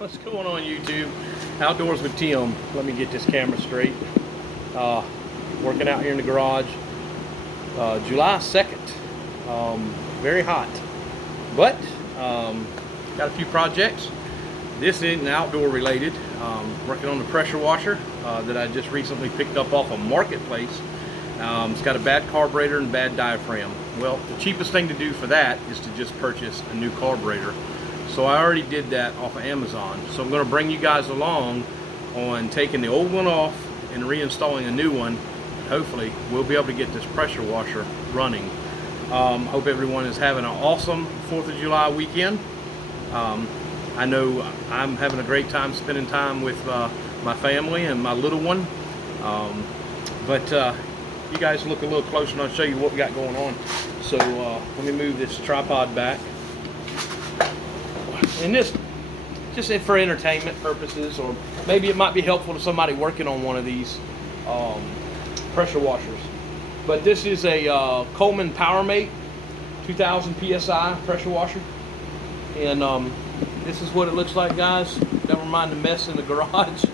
What's going on YouTube? Outdoors with Tim. Let me get this camera straight. Working out here in the garage. July 2nd. Very hot. But got a few projects. This isn't outdoor related. Working on the pressure washer that I just recently picked up off a marketplace. It's got a bad carburetor and bad diaphragm. Well, the cheapest thing to do for that is to just purchase a new carburetor. So I already did that off of Amazon. So I'm going to bring you guys along on taking the old one off and reinstalling a new one. And hopefully we'll be able to get this pressure washer running. Hope everyone is having an awesome 4th of July weekend. I know I'm having a great time spending time with my family and my little one. But you guys look a little closer and I'll show you what we got going on. So let me move this tripod back. And this, just for entertainment purposes, or maybe it might be helpful to somebody working on one of these pressure washers. But this is a Coleman Powermate 2000 psi pressure washer. And this is what it looks like, guys. Never mind the mess in the garage.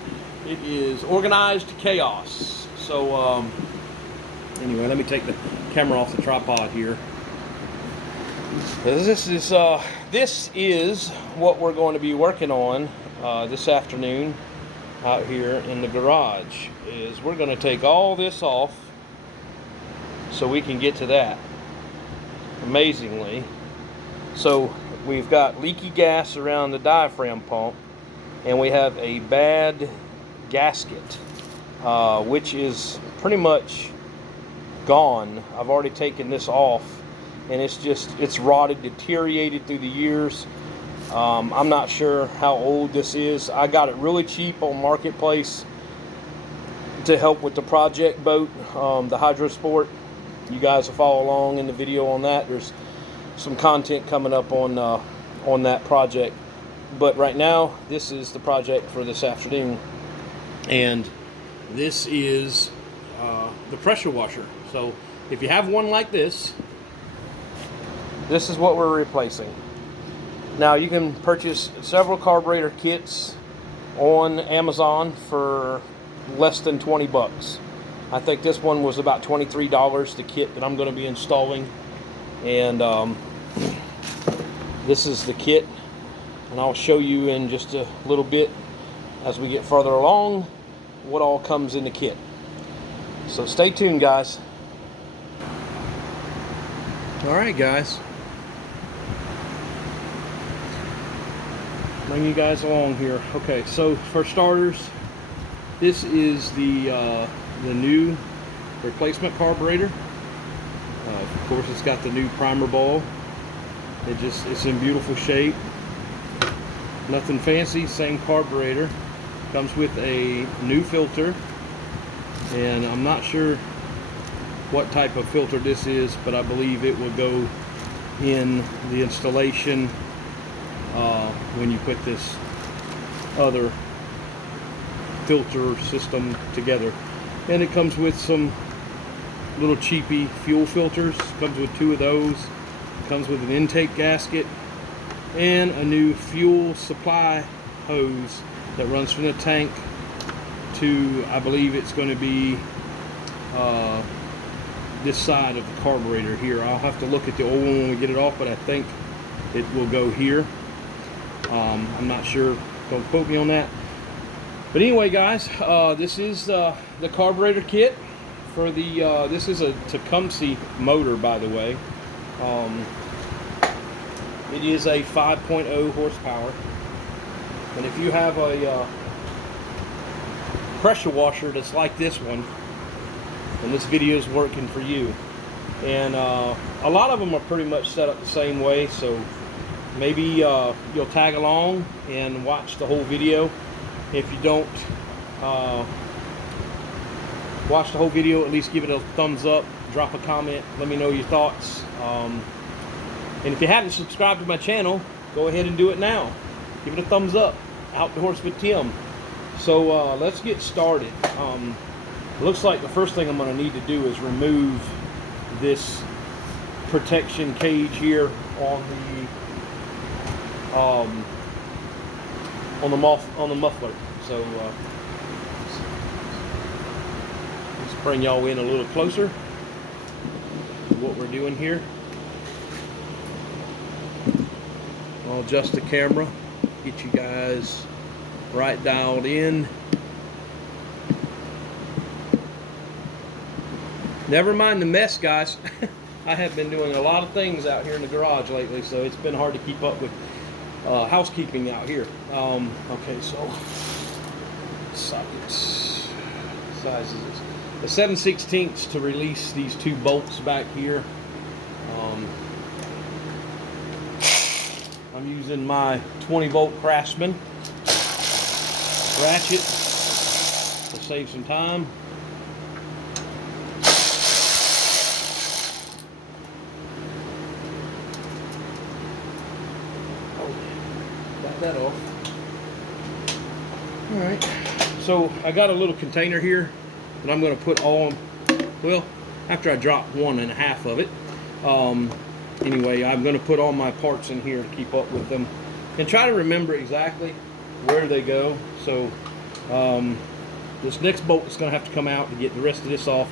It is organized chaos. So anyway, let me take the camera off the tripod here. This is what we're going to be working on this afternoon out here in the garage. Is we're going to take all this off so we can get to that. Amazingly, so we've got leaky gas around the diaphragm pump, and we have a bad gasket, which is pretty much gone. I've already taken this off. And it's rotted, deteriorated through the years. I'm not sure how old this is. I got it really cheap on Marketplace to help with the project boat, the Hydro Sport. You guys will follow along in the video on that. There's some content coming up on that project. But right now, this is the project for this afternoon. And this is the pressure washer. So if you have one like this, this is what we're replacing. Now you can purchase several carburetor kits on Amazon for less than 20 bucks. I think this one was about $23, the kit that I'm going to be installing. And this is the kit. And I'll show you in just a little bit as we get further along what all comes in the kit. So stay tuned, guys. Alright, guys. Bring you guys along here. Okay, so for starters, this is the new replacement carburetor. Of course, it's got the new primer ball. It's in beautiful shape. Nothing fancy, same carburetor. Comes with a new filter, and I'm not sure what type of filter this is, but I believe it will go in the installation when you put this other filter system together. And it comes with some little cheapy fuel filters. Comes with 2 of those. Comes with an intake gasket and a new fuel supply hose that runs from the tank to, I believe it's going to be this side of the carburetor here. I'll have to look at the old one when we get it off, but I think it will go here. I'm not sure, don't quote me on that. But anyway, guys, this is the carburetor kit for the, this is a Tecumseh motor, by the way. It is a 5.0 horsepower. And if you have a pressure washer that's like this one, and this video is working for you. And a lot of them are pretty much set up the same way, so maybe you'll tag along and watch the whole video. If you don't watch the whole video, at least give it a thumbs up, drop a comment, let me know your thoughts. And if you haven't subscribed to my channel, go ahead and do it now. Give it a thumbs up. Outdoors with Tim. So let's get started. Looks like the first thing I'm going to need to do is remove this protection cage here on on the muffler. So let's bring y'all in a little closer to what we're doing here. I'll adjust the camera, get you guys right dialed in. Never mind the mess, guys. I have been doing a lot of things out here in the garage lately, so it's been hard to keep up with housekeeping out here. Okay, so sockets, sizes. The 7/16 to release these two bolts back here. I'm using my 20-volt Craftsman ratchet to save some time. That off. All right, so I got a little container here that I'm going to put all, well, after I drop 1.5 of it. Anyway, I'm going to put all my parts in here to keep up with them and try to remember exactly where they go. So this next bolt that's going to have to come out to get the rest of this off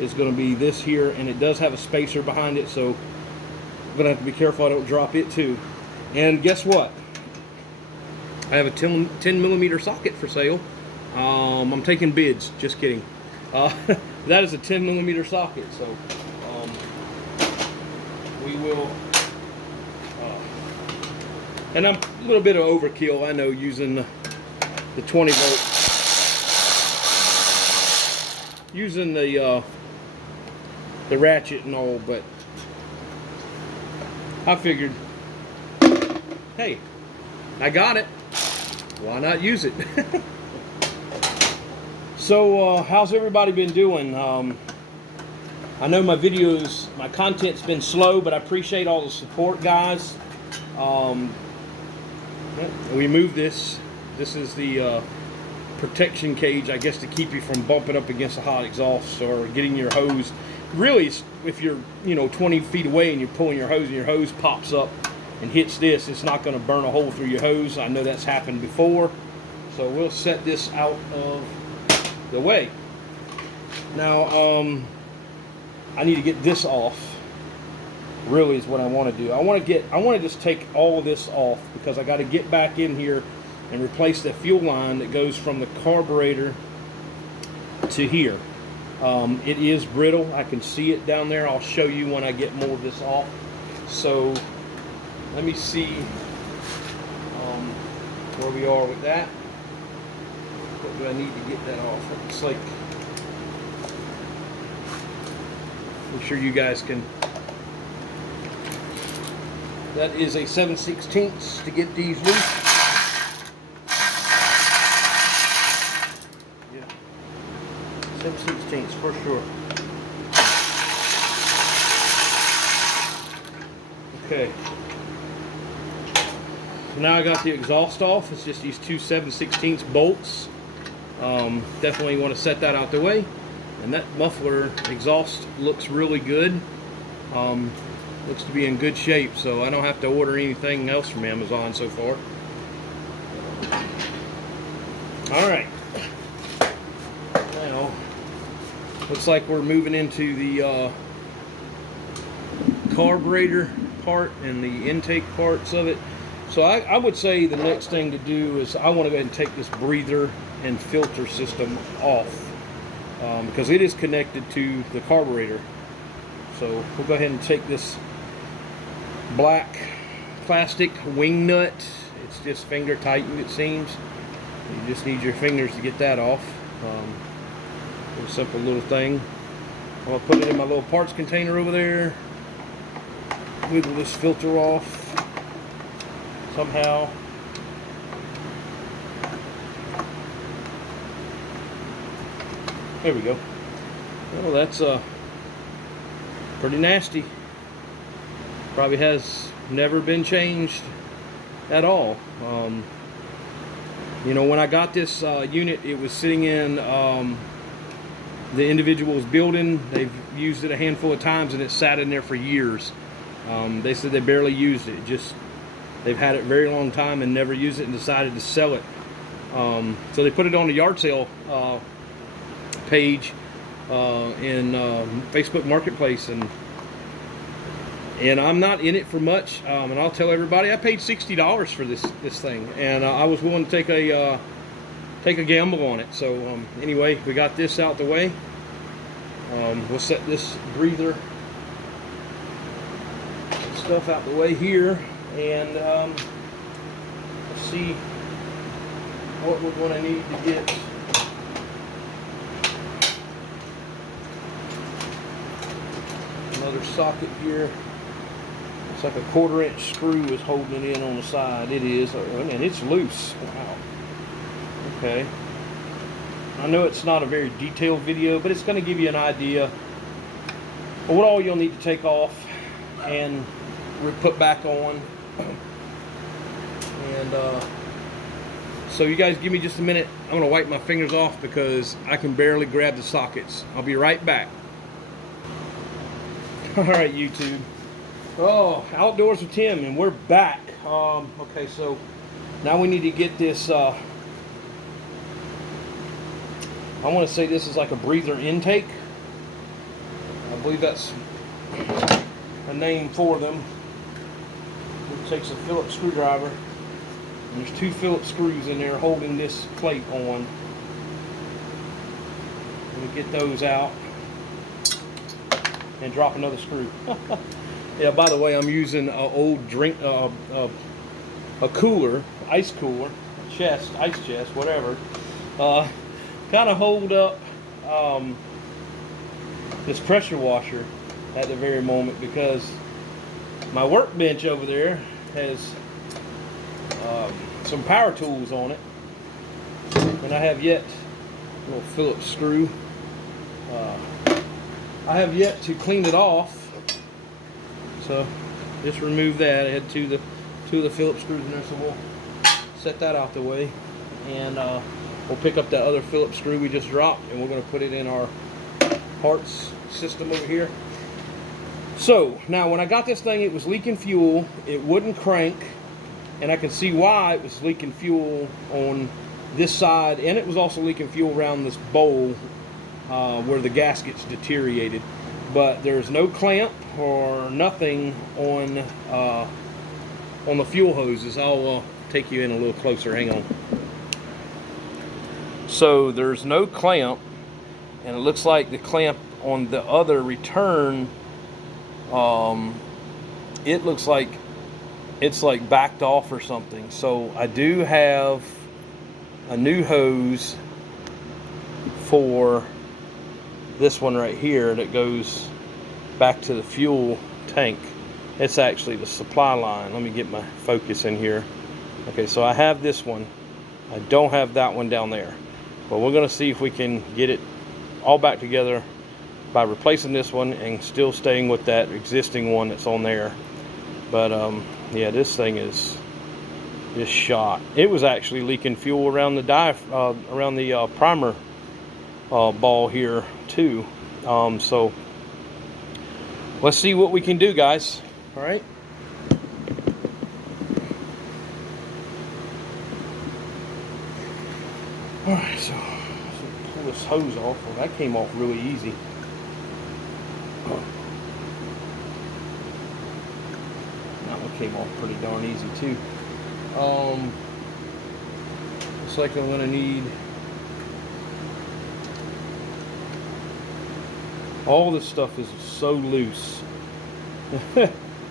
is going to be this here, and it does have a spacer behind it, so I'm going to have to be careful I don't drop it too. And guess what? I have a 10 millimeter socket for sale. I'm taking bids, just kidding. That is a 10 millimeter socket, so we will, and I'm a little bit of overkill, I know, using the 20 volt, using the ratchet and all, but I figured, hey, I got it. Why not use it? So how's everybody been doing? I know my videos, my content's been slow, but I appreciate all the support, guys. We moved this. This is the protection cage, I guess, to keep you from bumping up against the hot exhaust or getting your hose. Really, if you're 20 feet away and you're pulling your hose and your hose pops up and hits this, it's not going to burn a hole through your hose. I know that's happened before. So we'll set this out of the way. Now, I need to get this off. Really is what I want to do. I want to just take all of this off because I got to get back in here and replace the fuel line that goes from the carburetor to here. It is brittle. I can see it down there. I'll show you when I get more of this off. So let me see where we are with that. What do I need to get that off? It looks like, I'm sure you guys can. That is a 7/16 to get these loose. Yeah, 7/16 for sure. Okay. So now I got the exhaust off. It's just these two 7/16 bolts. Definitely want to set that out the way. And that muffler exhaust looks really good. Looks to be in good shape, so I don't have to order anything else from Amazon so far. Alright. Now, looks like we're moving into the carburetor part and the intake parts of it. So I would say the next thing to do is I want to go ahead and take this breather and filter system off because it is connected to the carburetor. So we'll go ahead and take this black plastic wing nut. It's just finger tightened, it seems. You just need your fingers to get that off. A simple little thing. I'm going to put it in my little parts container over there. Wiggle this filter off somehow. There we go. Well, that's pretty nasty. Probably has never been changed at all. You know, when I got this unit, it was sitting in the individual's building. They've used it a handful of times and it sat in there for years. They said they barely used it. It just They've had it a very long time and never used it and decided to sell it. So they put it on the yard sale page in Facebook Marketplace, and I'm not in it for much. And I'll tell everybody I paid $60 for this thing, and I was willing to take a gamble on it. So anyway, we got this out the way. We'll set this breather stuff out the way here, and let's see what we're going to need to get. Another socket here. It's like a 1/4-inch screw is holding it in on the side. It is, and it's loose. Wow. Okay. I know it's not a very detailed video, but it's going to give you an idea of what all you'll need to take off and put back on. And so you guys give me just a minute. I'm going to wipe my fingers off because I can barely grab the sockets. I'll be right back. All right, YouTube. Oh, Outdoors with Tim, and we're back. Okay, so now we need to get this. I want to say this is like a breather intake. I believe that's a name for them. It takes a Phillips screwdriver, and there's 2 Phillips screws in there holding this plate on. Let me get those out and drop another screw. Yeah, by the way, I'm using an old drink, a cooler, ice cooler, ice chest, whatever. Kind of hold up this pressure washer at the very moment, because my workbench over there has some power tools on it, and I have yet, a little Phillips screw, I have yet to clean it off. So just remove that. I had two of the Phillips screws in there, so we'll set that out the way, and we'll pick up that other Phillips screw we just dropped, and we're going to put it in our parts system over here. So now when I got this thing, it was leaking fuel. It wouldn't crank, and I could see why it was leaking fuel on this side, and it was also leaking fuel around this bowl where the gasket's deteriorated. But there's no clamp or nothing on the fuel hoses. I'll take you in a little closer. Hang on. So there's no clamp, and it looks like the clamp on the other return, it looks like it's like backed off or something. So I do have a new hose for this one right here that goes back to the fuel tank. It's actually the supply line. Let me get my focus in here. Okay, so I have this one. I don't have that one down there. But we're going to see if we can get it all back together by replacing this one and still staying with that existing one that's on there. But yeah, this thing is just shot. It was actually leaking fuel around the primer ball here too. So let's see what we can do, guys. All right. All right, so pull this hose off. Well, that came off really easy. That one came off pretty darn easy too. Looks like I'm gonna need all this stuff is so loose.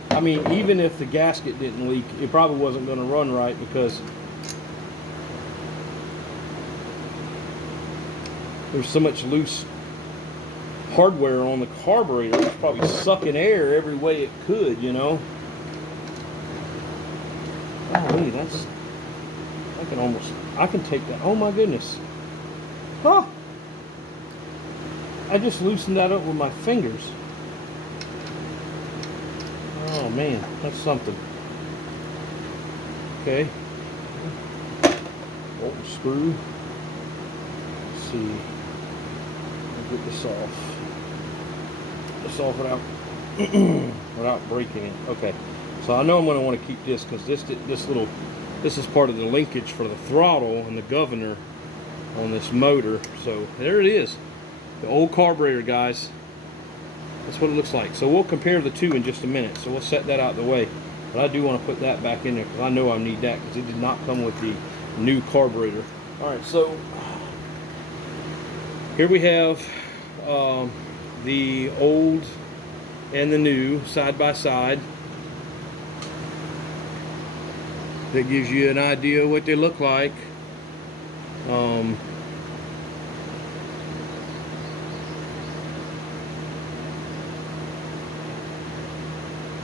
I mean, even if the gasket didn't leak, it probably wasn't going to run right, because there's so much loose hardware on the carburetor. It's probably sucking air every way it could, you know. Oh, that's, I can take that. Oh my goodness. Huh. I just loosened that up with my fingers. Oh man, that's something. Okay. Bolt and screw. Let's see. I'll get this off. Without breaking it. Okay. So So I know I'm going to want to keep this, because this is part of the linkage for the throttle and the governor on this motor. So there it is, the old carburetor, guys. That's what it looks like. So we'll compare the two in just a minute. So we'll set that out of the way. But I do want to put that back in there, because I know I need that, because it did not come with the new carburetor. Alright, so here we have the old and the new side by side. That gives you an idea of what they look like.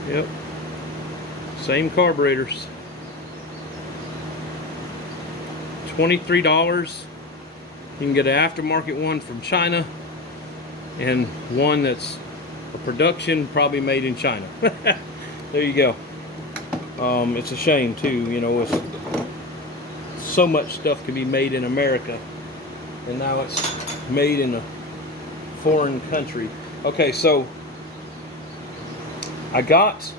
Yep, same carburetors. $23. You can get an aftermarket one from China, and one that's a production, probably made in China. There you go. It's a shame too, you know, so much stuff can be made in America, and now it's made in a foreign country. Okay, so I don't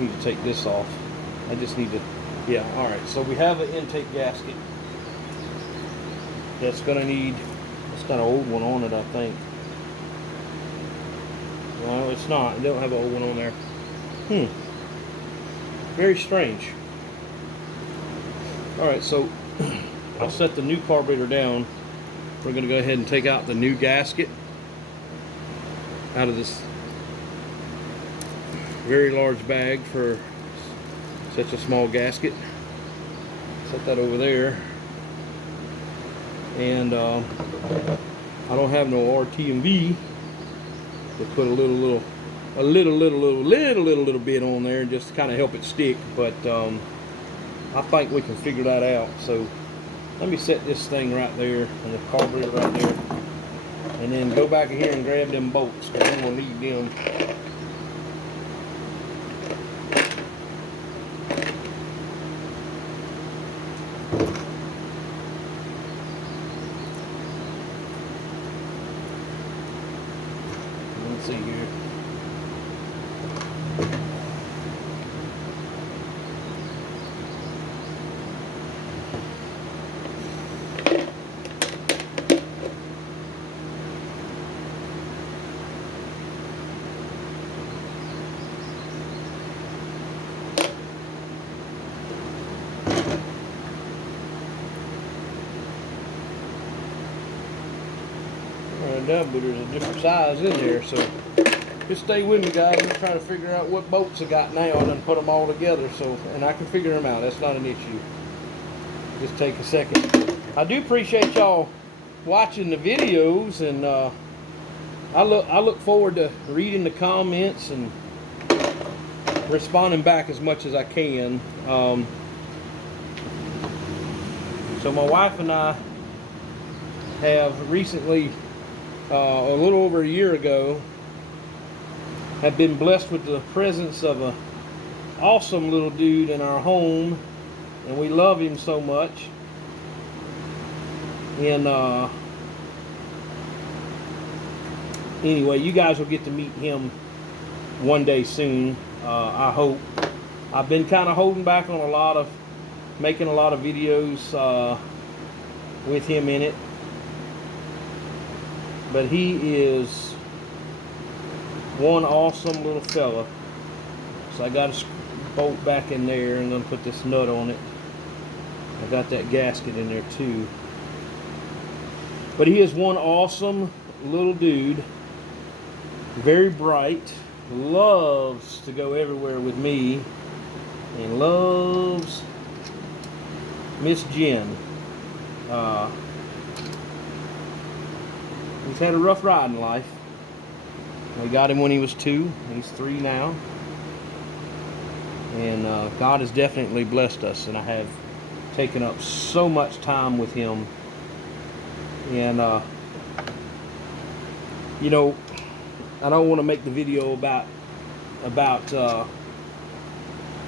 need to take this off. I just need to, yeah, alright. So we have an intake gasket that's gonna need, it's got an old one on it, I think. No, it's not. It don't have an old one on there. Very strange. Alright, so I'll set the new carburetor down. We're going to go ahead and take out the new gasket out of this very large bag for such a small gasket. Set that over there. And I don't have no RT&V to put a little bit on there just to kind of help it stick, but I think we can figure that out. So let me set this thing right there and the carburetor right there, and then go back here and grab them bolts, because I'm gonna need them. Let's see here. But there's a different size in there, so just stay with me, guys. I'm trying to figure out what bolts I got now and then put them all together, so, and I can figure them out. That's not an issue. Just take a second. I do appreciate y'all watching the videos, and I look forward to reading the comments and responding back as much as I can. So my wife and I have recently, a little over a year ago, have been blessed with the presence of an awesome little dude in our home, and we love him so much. And anyway, you guys will get to meet him one day soon, I hope. I've been kind of holding back on making a lot of videos with him in it. But he is one awesome little fella. So I got a bolt back in there, and I'm gonna put this nut on it. I got that gasket in there too. But he is one awesome little dude. Very bright. Loves to go everywhere with me. And loves Miss Jen. He's had a rough ride in life. We got him when he was 2. He's 3 now. And God has definitely blessed us, and I have taken up so much time with him. And you know, I don't want to make the video about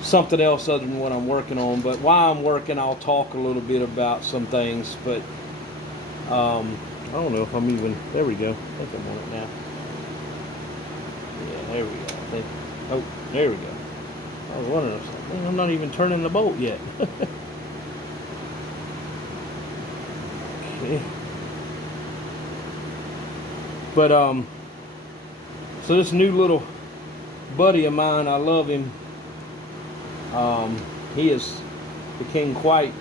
something else other than what I'm working on. But while I'm working, I'll talk a little bit about some things. But I don't know if I'm even, there we go. I think I'm on it now. Yeah, there we go. I think, oh, There we go. I was wondering, man, I'm not even turning the bolt yet. Okay. But so this new little buddy of mine, I love him. He has became quite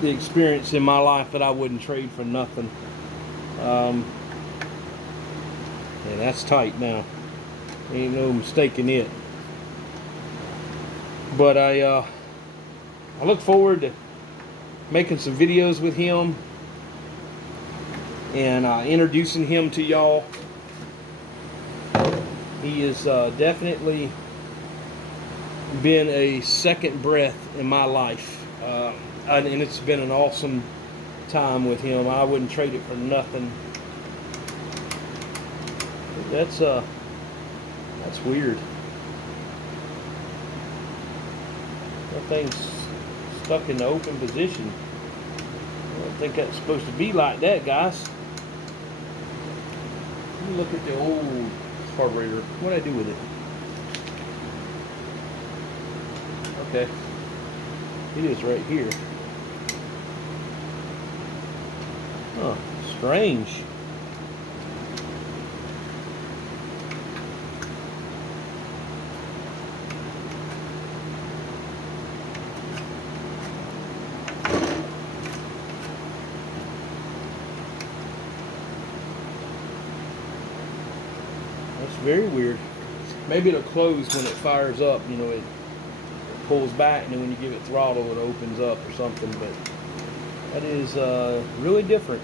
the experience in my life that I wouldn't trade for nothing. Yeah, that's tight now. Ain't no mistaking it. But I look forward to making some videos with him and introducing him to y'all. He has definitely been a second breath in my life, and it's been an awesome time with him. I wouldn't trade it for nothing. That's weird. That thing's stuck in the open position. I don't think that's supposed to be like that, guys. Let me look at the old carburetor. What did I do with it? Okay. It is right here. Huh. Strange. That's very weird. Maybe it'll close when it fires up. You know, it pulls back, and then when you give it throttle, it opens up or something. But that is really different.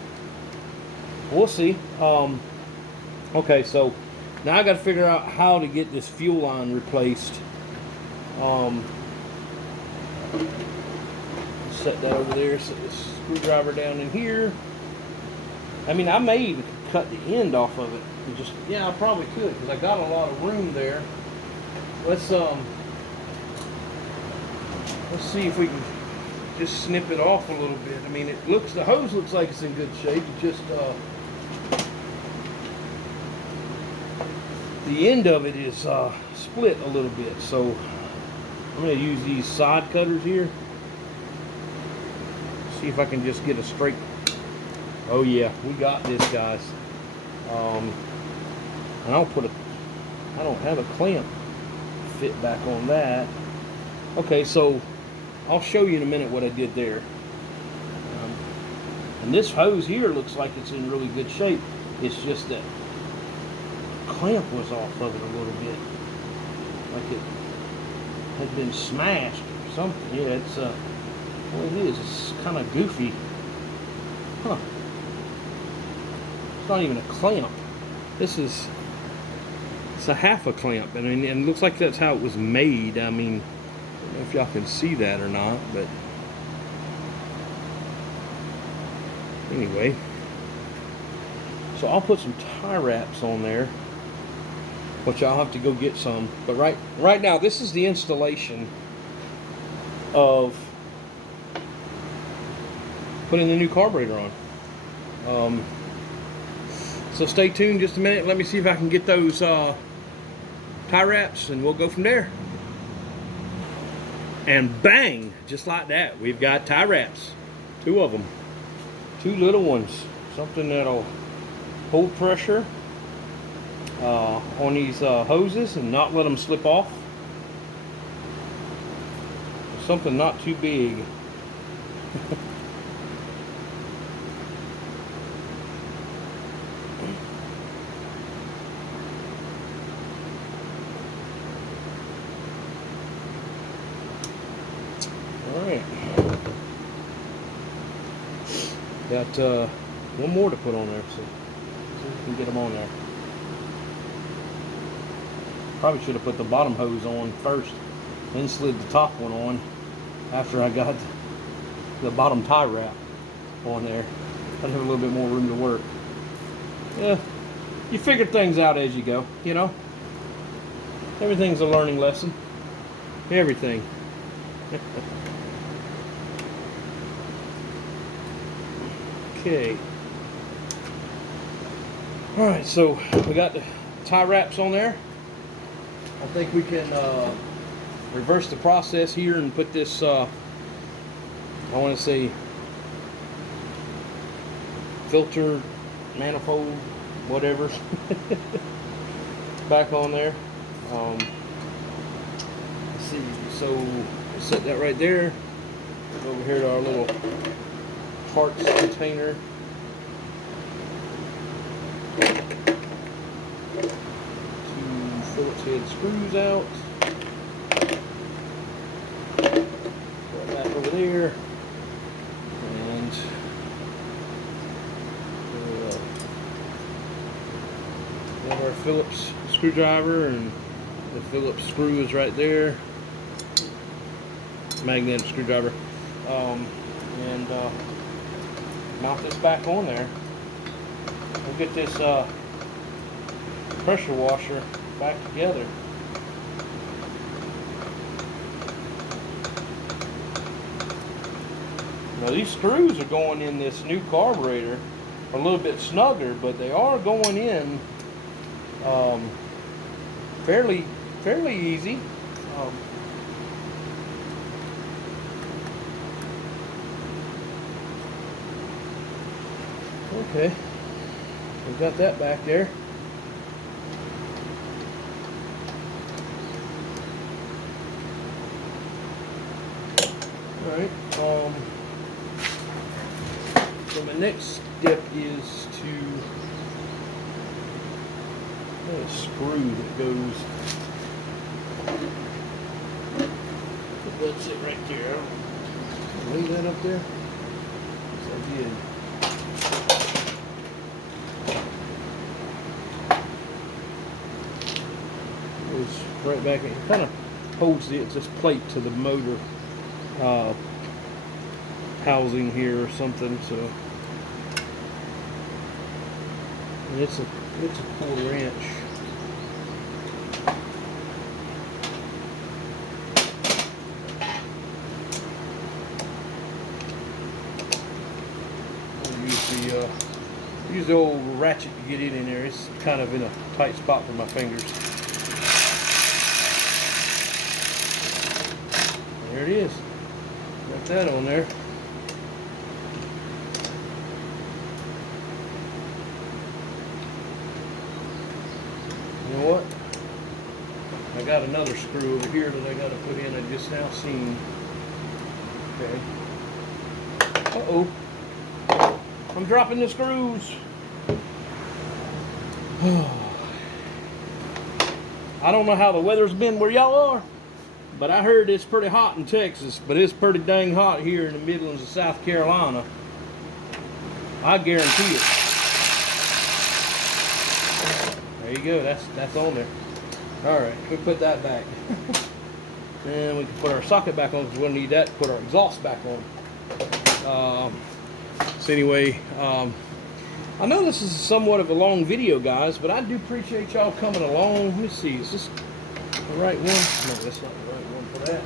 We'll see. Okay, so now I got to figure out how to get this fuel line replaced. Set that over there. Set this screwdriver down in here. I mean, I may even cut the end off of it. And just, yeah, I probably could, because I got a lot of room there. Let's see if we can just snip it off a little bit. I mean, the hose looks like it's in good shape. It just the end of it is split a little bit. So I'm going to use these side cutters here. See if I can just get a straight. Oh yeah, we got this, guys. And I don't have a clamp fit back on that. Okay, so I'll show you in a minute what I did there. And this hose here looks like it's in really good shape. It's just that clamp was off of it a little bit, like it had been smashed or something. Yeah, it's well, it is. It's kind of goofy. Huh. It's not even a clamp. It's a half a clamp, and it looks like that's how it was made. I mean, I don't know if y'all can see that or not, but anyway. So I'll put some tie wraps on there, which I'll have to go get some. But right now, this is the installation of putting the new carburetor on. So stay tuned just a minute. Let me see if I can get those tie wraps, and we'll go from there. And bang, just like that, we've got tie wraps. 2 of them. 2 little ones. Something that'll hold pressure on these hoses and not let them slip off. Something not too big. Alright. Got one more to put on there, so see if we can get them on there. Probably should have put the bottom hose on first, then slid the top one on after I got the bottom tie wrap on there. I'd have a little bit more room to work. Yeah, you figure things out as you go, you know. Everything's a learning lesson. Everything. Okay. Alright, so we got the tie wraps on there. I think we can reverse the process here and put this, I want to say, filter, manifold, whatever, back on there. Let's see, so we'll set that right there. Go over here to our little parts container. Two Phillips head screws out. Put that over there. And got our Phillips screwdriver, and the Phillips screw is right there. Magnetic screwdriver. And mount this back on there. We'll get this pressure washer back together. Now these screws are going in this new carburetor a little bit snugger, but they are going in fairly easy. Okay, we've got that back there. All right. So my next step is to get a screw that goes. That's it right there. Leave that up there. Yes, I did. Goes right back in. It kind of holds this plate to the motor housing here or something. So, and it's a 1/4 inch. Use the old ratchet to get it in there. It's kind of in a tight spot for my fingers. There it is. Got that on there. You know what? I got another screw over here that I got to put in. I just now seen. Okay. Uh-oh. I'm dropping the screws. I don't know how the weather's been where y'all are, but I heard it's pretty hot in Texas, but it's pretty dang hot here in the Midlands of South Carolina. I guarantee it. There you go, that's on there. Alright, we put that back. And we can put our socket back on because we'll need that to put our exhaust back on. So anyway, I know this is somewhat of a long video, guys, but I do appreciate y'all coming along. Let me see, is this the right one? No, that's not the right one for that.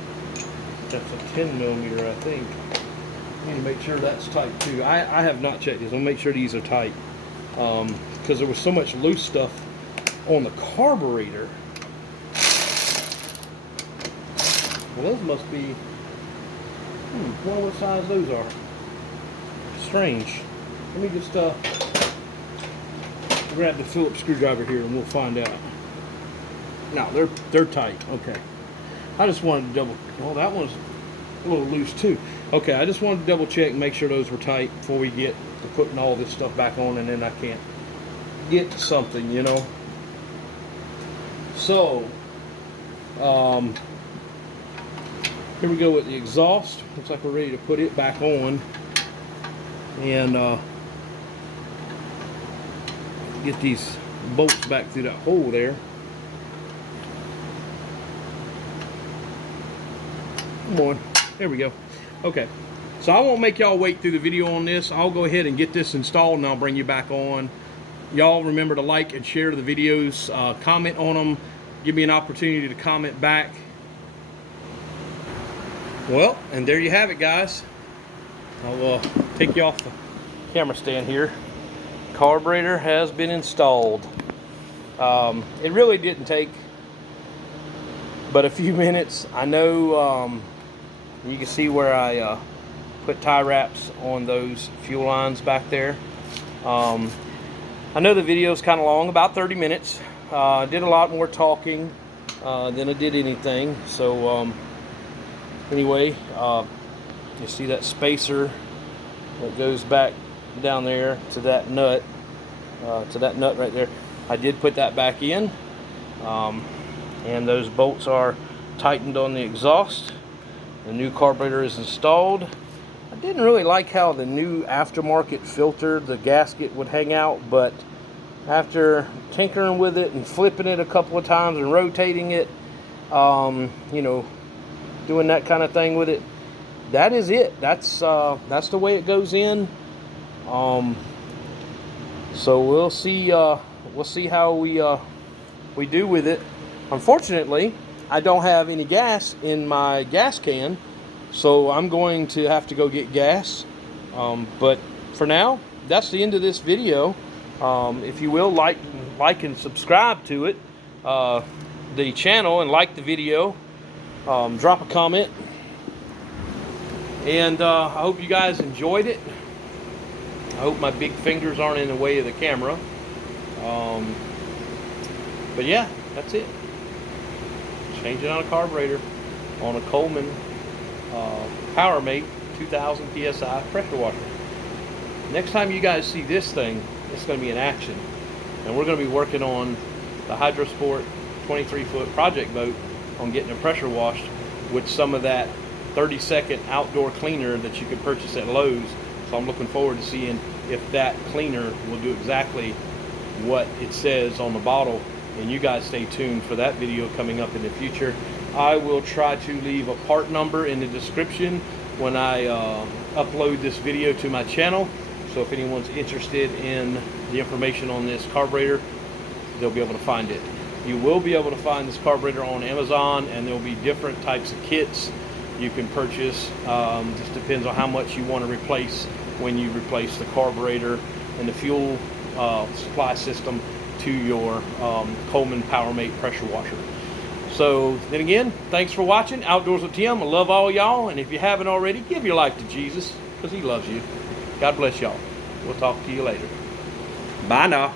That's a 10mm, I think. I need to make sure that's tight too. I have not checked these. I'll make sure these are tight. Because there was so much loose stuff on the carburetor. Well, those must be, wonder what size those are. Strange. Let me just grab the Phillips screwdriver here and we'll find out. No, they're tight. Okay. I just wanted to double. Well, that one's a little loose too. Okay, I just wanted to double check and make sure those were tight before we get to putting all this stuff back on, and then I can't get to something, you know. So, here we go with the exhaust. Looks like we're ready to put it back on. And get these bolts back through that hole there. Come on, there we go. Okay, so I won't make y'all wait through the video on this. I'll go ahead and get this installed and I'll bring you back on. Y'all remember to like and share the videos, comment on them, give me an opportunity to comment back. Well, and there you have it, guys. I'll take you off the camera stand here. Carburetor has been installed. It really didn't take but a few minutes. I know you can see where I put tie wraps on those fuel lines back there. I know the video is kind of long, about 30 minutes. I did a lot more talking than I did anything. So anyway, you see that spacer that goes back down there to that nut right there. I did put that back in, and those bolts are tightened on the exhaust. The new carburetor is installed. I didn't really like how the new aftermarket filter, the gasket, would hang out, but after tinkering with it and flipping it a couple of times and rotating it, you know, doing that kind of thing with it, that is it. That's the way it goes in. So we'll see how we do with it. Unfortunately, I don't have any gas in my gas can, so I'm going to have to go get gas. But for now, that's the end of this video. If you will, like and subscribe to it, the channel, and like the video. Drop a comment, and I hope you guys enjoyed it. I hope my big fingers aren't in the way of the camera. But yeah, that's it. Changing out a carburetor on a Coleman Powermate 2000 psi pressure washer. Next time you guys see this thing, it's going to be in action, and we're going to be working on the Hydrosport 23-foot project boat on getting it pressure washed with some of that 30-second outdoor cleaner that you can purchase at Lowe's. So I'm looking forward to seeing if that cleaner will do exactly what it says on the bottle. And you guys stay tuned for that video coming up in the future. I will try to leave a part number in the description when I upload this video to my channel. So if anyone's interested in the information on this carburetor, they'll be able to find it. You will be able to find this carburetor on Amazon, and there'll be different types of kits you can purchase. Just depends on how much you want to replace when you replace the carburetor and the fuel supply system to your Coleman Powermate pressure washer. So then again, thanks for watching Outdoors with Tim. I love all y'all, and if you haven't already, give your life to Jesus, because he loves you. God bless y'all. We'll talk to you later. Bye now.